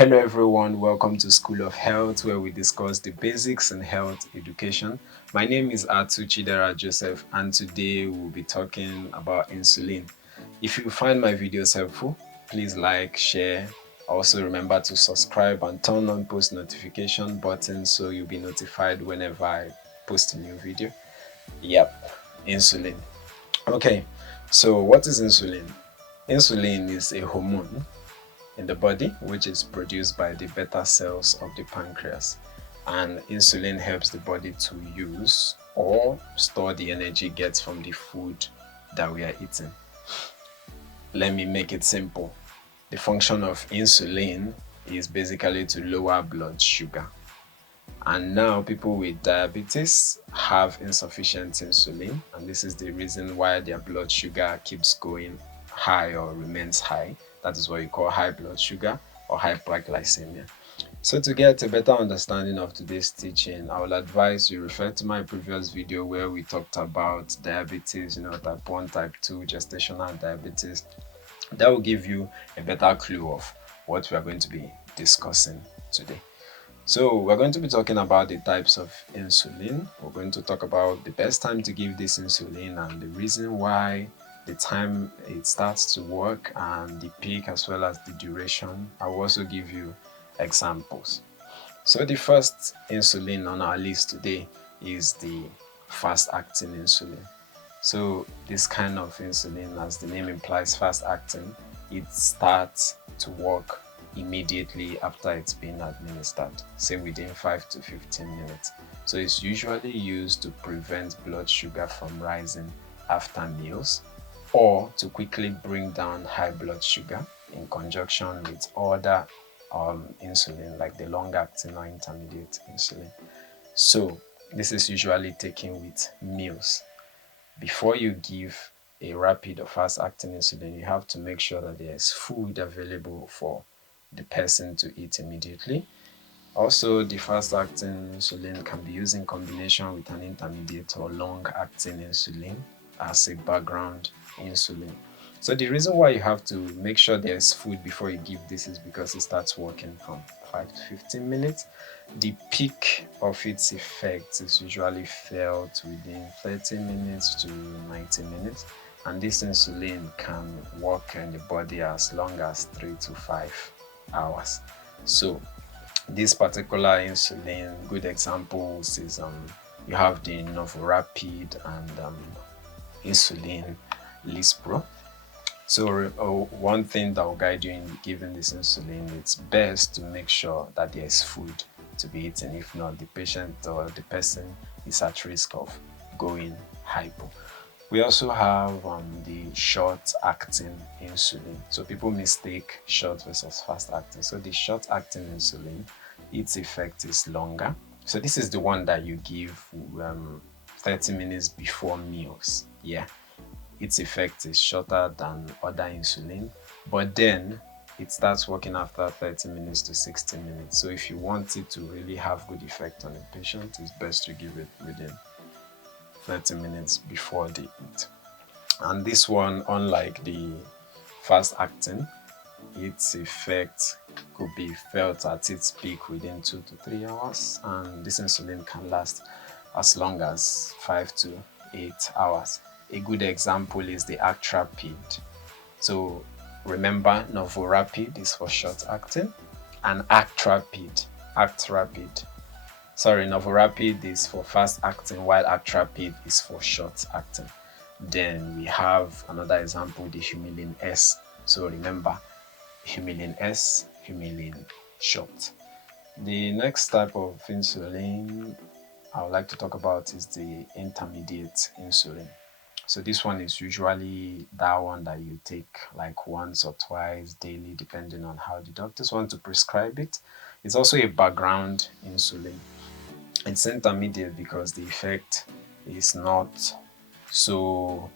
Hello everyone, welcome to School of Health where we discuss the basics in health education. My name is Atu Chidera Joseph and today we'll be talking about insulin. If you find my videos helpful, please like, share. Also remember to subscribe and turn on post notification button so you'll be notified whenever I post a new video. Yep, insulin. Okay, so what is insulin? Insulin is a hormone in the body, which is produced by the beta cells of the pancreas. And insulin helps the body to use or store the energy it gets from the food that we are eating. Let me make it simple. The function of insulin is basically to lower blood sugar. And now people with diabetes have insufficient insulin, and this is the reason why their blood sugar keeps going high or remains high. That is what you call high blood sugar or hyperglycemia. So to get a better understanding of today's teaching, I will advise you refer to my previous video where we talked about diabetes, type 1, type 2, gestational diabetes. That will give you a better clue of what we are going to be discussing today. So we're going to be talking about the types of insulin. We're going to talk about the best time to give this insulin and the reason why, the time it starts to work, and the peak as well as the duration. I will also give you examples. So the first insulin on our list today is the fast-acting insulin. So this kind of insulin, as the name implies, fast-acting, it starts to work immediately after it's been administered, say within 5 to 15 minutes. So it's usually used to prevent blood sugar from rising after meals or to quickly bring down high blood sugar in conjunction with other insulin like the long-acting or intermediate insulin. So this is usually taken with meals. Before you give a rapid or fast-acting insulin, you have to make sure that there is food available for the person to eat immediately. Also, the fast-acting insulin can be used in combination with an intermediate or long-acting insulin as a background insulin. So the reason why you have to make sure there's food before you give this is because it starts working from 5 to 15 minutes. The peak of its effect is usually felt within 30 minutes to 90 minutes. And this insulin can work in the body as long as 3 to 5 hours. So this particular insulin, good examples is you have the Novorapid and insulin Lispro. So one thing that will guide you in giving this insulin, it's best to make sure that there is food to be eaten. If not, the patient or the person is at risk of going hypo. We also have the short-acting insulin. So people mistake short versus fast-acting. So the short-acting insulin, its effect is longer. So this is the one that you give 30 minutes before meals. Yeah, its effect is shorter than other insulin, but then it starts working after 30 minutes to 60 minutes. So if you want it to really have good effect on a patient, it's best to give it within 30 minutes before they eat. And this one, unlike the fast-acting, its effect could be felt at its peak within 2 to 3 hours, and this insulin can last as long as 5 to 8 hours. A good example is the Actrapid. So remember, Novorapid is for short-acting, and Novorapid is for fast-acting, while Actrapid is for short-acting. Then we have another example, the Humulin S. So remember, Humulin S, Humulin short. The next type of insulin I would like to talk about is the intermediate insulin. So this one is usually that one that you take like once or twice daily, depending on how the doctors want to prescribe it. It's also a background insulin. It's intermediate because the effect is not so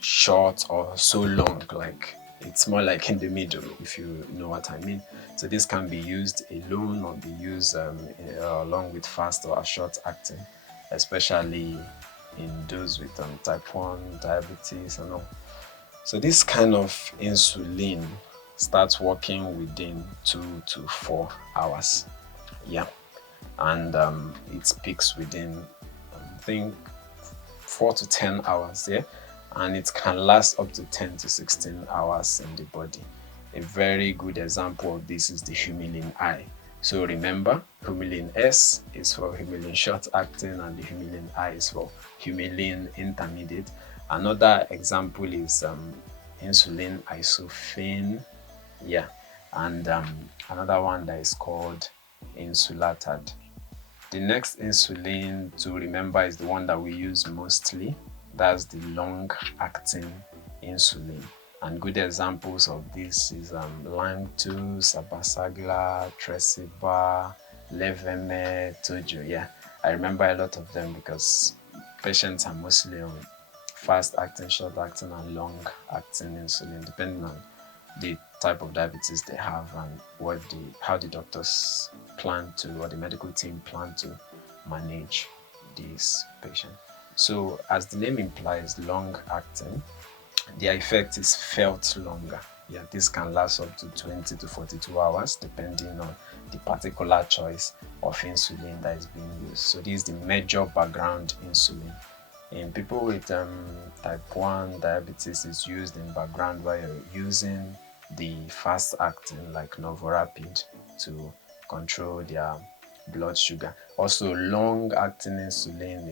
short or so long, like it's more like in the middle, if you know what I mean. So this can be used alone or be used along with fast or short acting, especially in those with type 1 diabetes and all. So this kind of insulin starts working within 2 to 4 hours. Yeah, and it peaks within, I think, 4 to 10 hours. Yeah, and it can last up to 10 to 16 hours in the body. A very good example of this is the Humulin I. So remember, Humulin S is for Humulin short acting and the Humulin I is for Humulin intermediate. Another example is insulin isophene. Yeah, and another one that is called insulatard. The next insulin to remember is the one that we use mostly. That's the long-acting insulin. And good examples of this is Lang2, Sabasagla, Tresiba, Leveme, Tojo. Yeah, I remember a lot of them because patients are mostly on fast-acting, short-acting, and long-acting insulin, depending on the type of diabetes they have and how the doctors plan to, or the medical team plan to manage this patient. So as the name implies, long acting, the effect is felt longer. Yeah, this can last up to 20 to 42 hours depending on the particular choice of insulin that is being used. So this is the major background insulin. In people with type 1 diabetes, is used in background while you're using the fast acting like Novorapid to control their blood sugar. Also, long acting insulin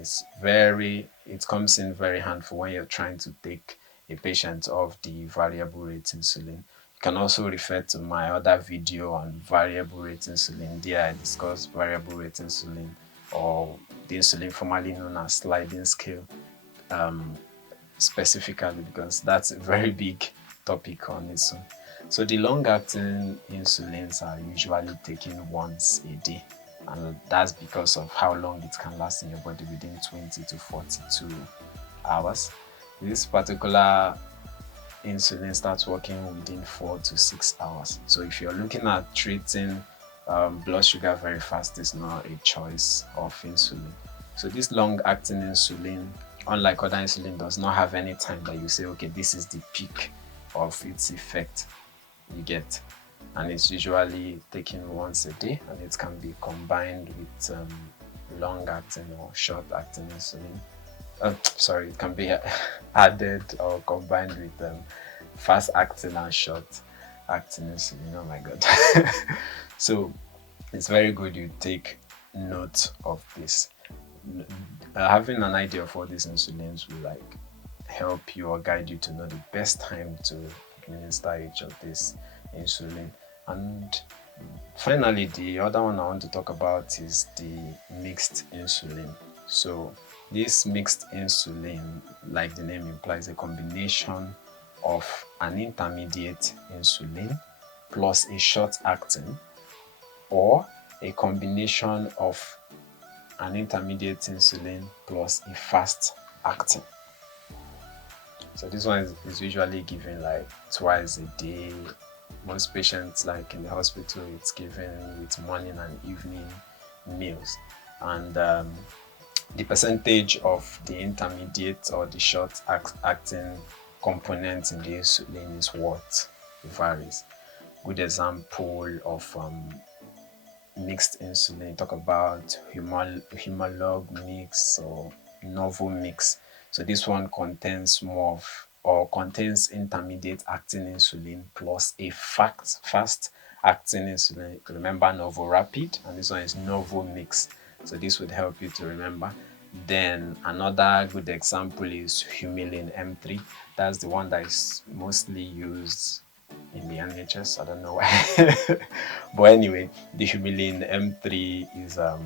it comes in very handy when you're trying to take a patient off the variable rate insulin. You can also refer to my other video on variable rate insulin. There I discuss variable rate insulin, or the insulin formerly known as sliding scale, specifically because that's a very big topic on its own. So the long-acting insulins are usually taken once a day, and that's because of how long it can last in your body, within 20 to 42 hours. This particular insulin starts working within 4 to 6 hours. So if you're looking at treating blood sugar very fast, it's not a choice of insulin. So this long-acting insulin, unlike other insulin, does not have any time that you say, okay, this is the peak of its effect. You get, and it's usually taken once a day, and it can be combined with long-acting or short-acting insulin. It can be added or combined with fast-acting and short-acting insulin. Oh my god! So it's very good you take note of this. Having an idea of all these insulins will help you or guide you to know the best time to administer each of these insulin. And finally, the other one I want to talk about is the mixed insulin. So this mixed insulin, like the name implies, a combination of an intermediate insulin plus a short acting, or a combination of an intermediate insulin plus a fast acting. So this one is usually given twice a day. Most patients, like in the hospital, it's given with morning and evening meals. And the percentage of the intermediate or the short acting component in the insulin is what varies. Good example of mixed insulin, talk about Humalog mix or Novo mix. So this one contains contains intermediate acting insulin plus a fast acting insulin. Remember Novorapid, and this one is Novo mix. So this would help you to remember. Then another good example is Humulin M3. That's the one that is mostly used in the NHS. I don't know why. But anyway, the Humulin M3 is a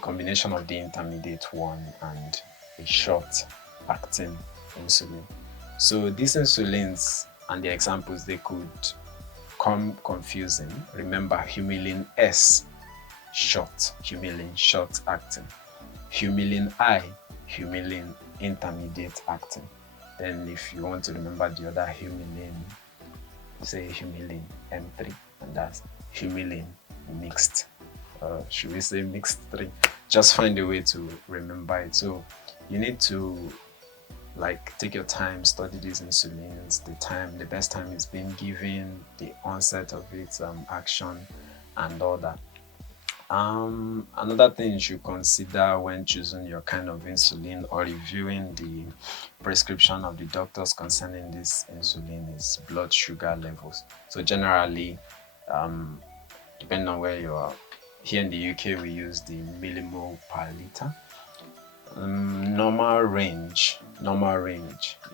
combination of the intermediate one and a short acting insulin. So these insulins and the examples, they could come confusing. Remember, Humulin S, short, Humulin short acting. Humulin I, Humulin intermediate acting. Then if you want to remember the other Humulin, say Humulin M3, and that's Humulin mixed. Should we say mixed 3? Just find a way to remember it. So you need to Like, take your time, study these insulins, the best time it's been given, the onset of its action, and all that. Another thing you should consider when choosing your kind of insulin or reviewing the prescription of the doctors concerning this insulin is blood sugar levels. So generally, um, depending on where you are, here in the UK we use the millimole per liter. Normal range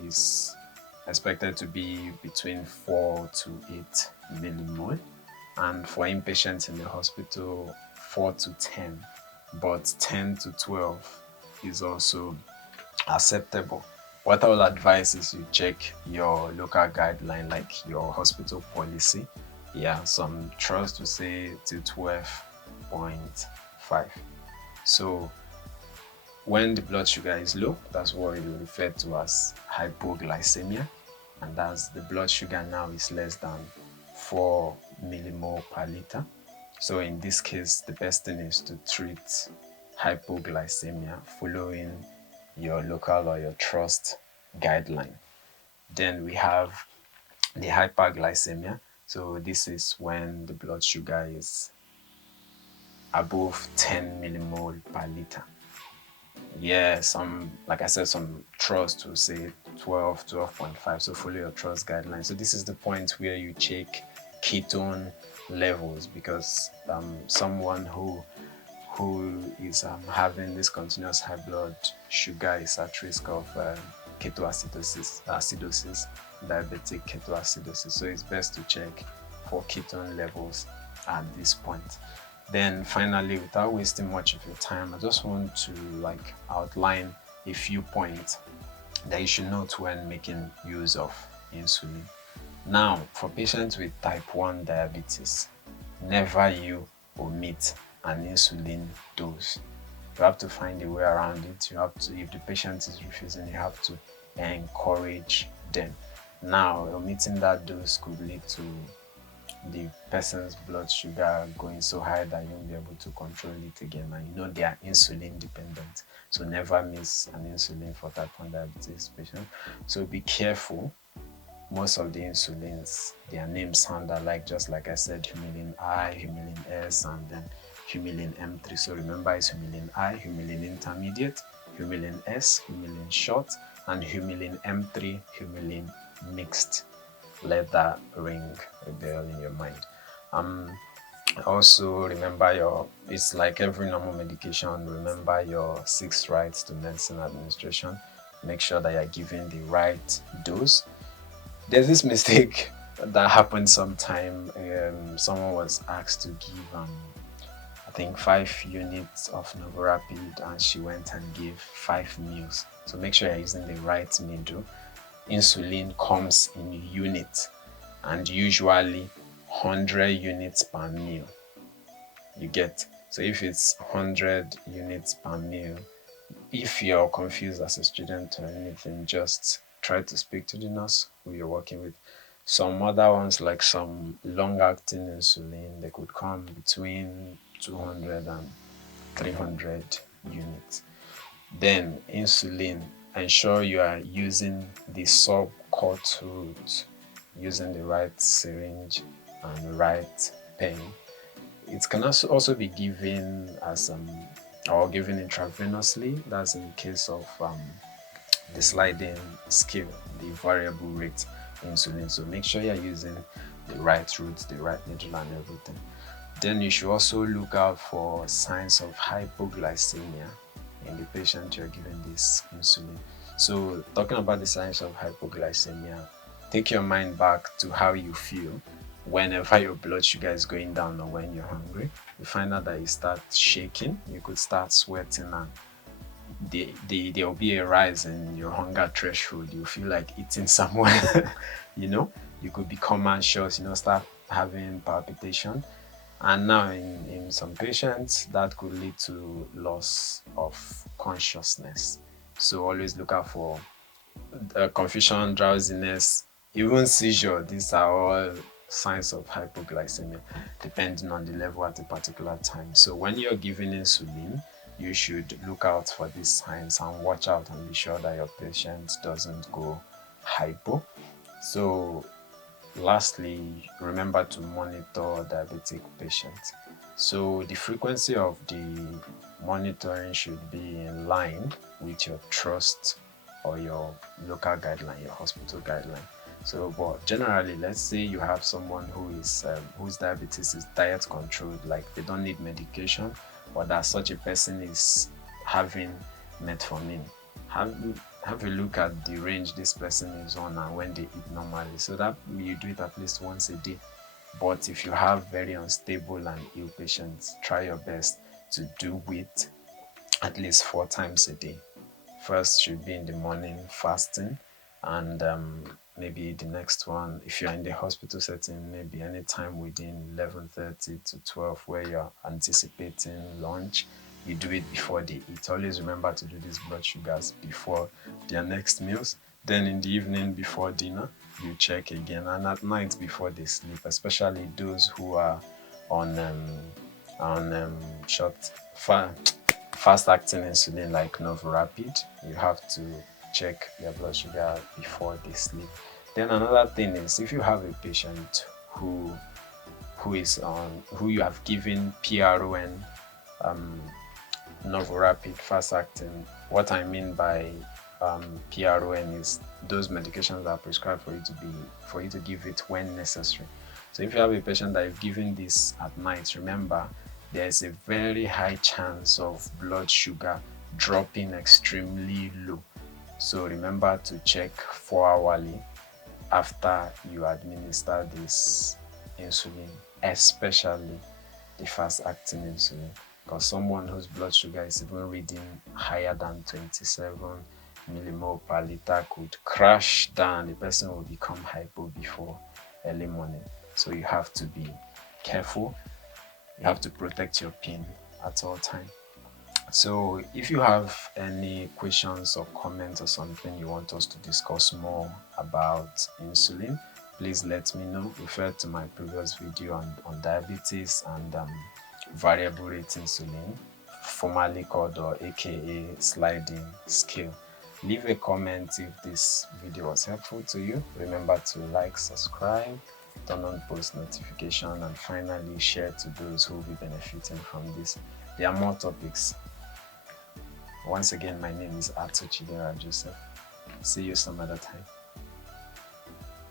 is expected to be between 4 to 8 millimole, and for inpatients in the hospital 4 to 10, but 10 to 12 is also acceptable. What I will advise is you check your local guideline, like your hospital policy. Yeah, some trust to say to 12.5. So when the blood sugar is low, that's what we refer to as hypoglycemia, and that's the blood sugar now is less than 4 millimole per liter. So in this case, the best thing is to treat hypoglycemia following your local or your trust guideline. Then we have the hyperglycemia. So this is when the blood sugar is above 10 millimole per liter. Yeah, like I said, some trust will say 12, 12.5. So follow your trust guidelines. So this is the point where you check ketone levels, because someone who is having this continuous high blood sugar is at risk of ketoacidosis, diabetic ketoacidosis. So it's best to check for ketone levels at this point. Then finally, without wasting much of your time, I just want to outline a few points that you should note when making use of insulin. Now, for patients with type 1 diabetes, never you omit an insulin dose. You have to find a way around it. You have to, if the patient is refusing, you have to encourage them. Now, omitting that dose could lead to the person's blood sugar going so high that you won't be able to control it again, and they are insulin dependent. So never miss an insulin for type 1 diabetes patient. So be careful. Most of the insulins, their names sound alike, just like I said, Humulin I, Humulin S, and then Humulin M3. So remember, it's Humulin I, Humulin intermediate, Humulin S, Humulin short, and Humulin M3, Humulin mixed. Let that ring a bell in your mind. Also remember it's like every normal medication, remember your 6 rights to medicine administration. Make sure that you're giving the right dose. There's this mistake that happened sometime. Someone was asked to give I think 5 units of Novorapid, and she went and gave 5 meals. So make sure you're using the right needle. Insulin comes in units, and usually 100 units per meal. You get, so if it's 100 units per meal, if you're confused as a student or anything, just try to speak to the nurse who you're working with. Some other ones, like some long-acting insulin, they could come between 200 and 300 units. Then insulin, ensure you are using the subcut route, using the right syringe and the right pen. It can also be given as or given intravenously. That's in case of the sliding scale, the variable rate insulin. So make sure you're using the right route, the right needle, and everything. Then you should also look out for signs of hypoglycemia in the patient you're giving this insulin. So talking about the signs of hypoglycemia, take your mind back to how you feel whenever your blood sugar is going down or when you're hungry. You find out that you start shaking, you could start sweating, and there will be a rise in your hunger threshold. You feel like eating someone. You could become anxious, start having palpitation. And now in some patients, that could lead to loss of consciousness. So always look out for confusion, drowsiness, even seizure. These are all signs of hypoglycemia, depending on the level at a particular time. So when you're giving insulin, you should look out for these signs and watch out and be sure that your patient doesn't go hypo. So lastly, remember to monitor diabetic patients. So the frequency of the monitoring should be in line with your trust or your local guideline, your hospital guideline. So, but generally, let's say you have someone who is whose diabetes is diet controlled, like they don't need medication, or that such a person is having metformin. Have have a look at the range this person is on and when they eat normally, so that you do it at least once a day. But if you have very unstable and ill patients, try your best to do it at least 4 times a day. First should be in the morning fasting, and maybe the next one, if you're in the hospital setting, maybe anytime within 11:30 to 12 where you're anticipating lunch, you do it before they eat. Always remember to do these blood sugars before their next meals. Then in the evening before dinner, you check again, and at night before they sleep, especially those who are on short fast acting insulin like Novorapid. You have to check their blood sugar before they sleep. Then another thing is, if you have a patient who you have given PRON, Novorapid fast acting. What I mean by PRON is those medications that are prescribed for you to give it when necessary. So if you have a patient that you've given this at night, remember there's a very high chance of blood sugar dropping extremely low. So remember to check 4 hourly after you administer this insulin, especially the fast acting insulin, because someone whose blood sugar is even reading higher than 27 millimole per liter could crash down. The person will become hypo before early morning. So you have to be careful. You have to protect your pin at all time. So if you have any questions or comments or something you want us to discuss more about insulin, please let me know. Refer to my previous video on diabetes and variable rate insulin, formerly called or aka sliding scale. Leave a comment if this video was helpful to you. Remember to like, subscribe, turn on post notification, and finally share to those who will be benefiting from this. There are more topics. Once again, my name is Chidera Joseph. See you some other time.